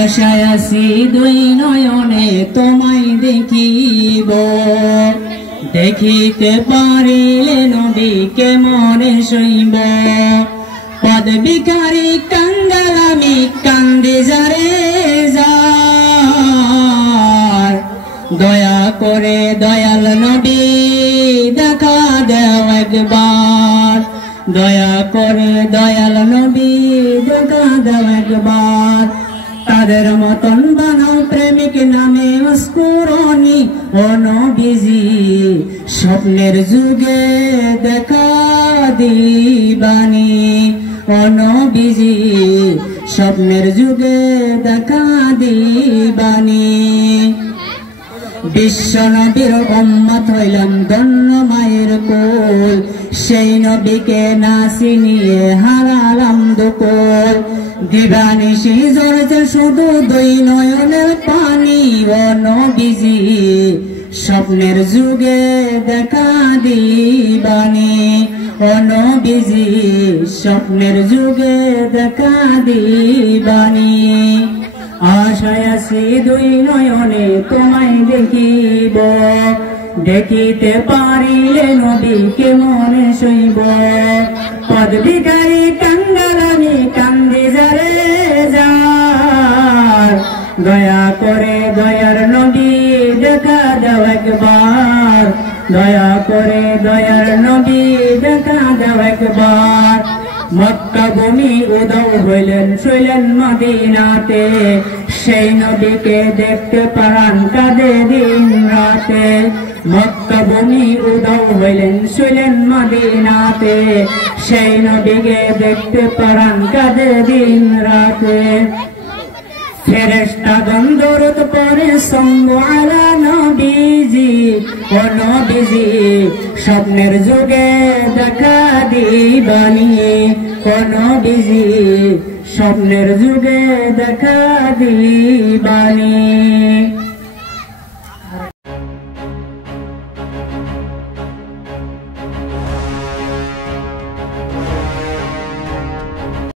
আশায় আছি দুই নয়নে তোমায় দেখিব, দেখিতে পারিলে নবীকে মনে সইব। পদ ভিখারি কাঙ্গাল আমি কান্দি যারে যার, দয়া করে দয়াল নবী দেখা দেও একবার, দয়া করে দয়াল নবী দেখা দেও একবার। তাদের মতন বানাও প্রেমিক নামে মস্কুরনি ও নবীজি, স্বপ্নের যুগে দেখা দিবানি ও নবীজি, স্বপ্নের যুগে দেখা দিবানি। বিশ্ব নবীর উম্মত হইলাম ধন্য মায়ের কোল, সেই নবীকে না চিনিয়ে হারালাম দুকুল। দিবানিশি ঝরছে শুধু দুই নয়নের পানি ও নবীজি, স্বপ্নের যুগে দেখা দিবানি ও নবীজি, স্বপ্নের যুগে দেখা দিবানি। আশায় আছি দুই নয়নে তোমায় দেখিব, দেখিতে পারিলে নবীকে মনে সইব। পদ ভিখারি কাঙ্গাল আমি কান্দি যারে যার, দয়া করে দয়ার নবী দেখা দাও একবার, দয়া করে দয়ার নবী দেখা দাও একবার। মক্কা ভূমি উধাও হইলেন শুইলেন মদিনাতে, সেই নবীকে দেখতে পারান কাঁদে দিন রাতে। মক্কা ভূমি উধাও হইলেন শুইলেন মদিনাতে, সেই নবীকে দেখতে পারান কাঁদে দিন রাতে। ফেরেশতাগণ দরুদ পড়ে সাল্লু আলা নবীজি ও নবীজি, স্বপ্নের যুগে দেখা দিবানি ও নবীজি, স্বপ্নের যুগে দেখা দিবানি।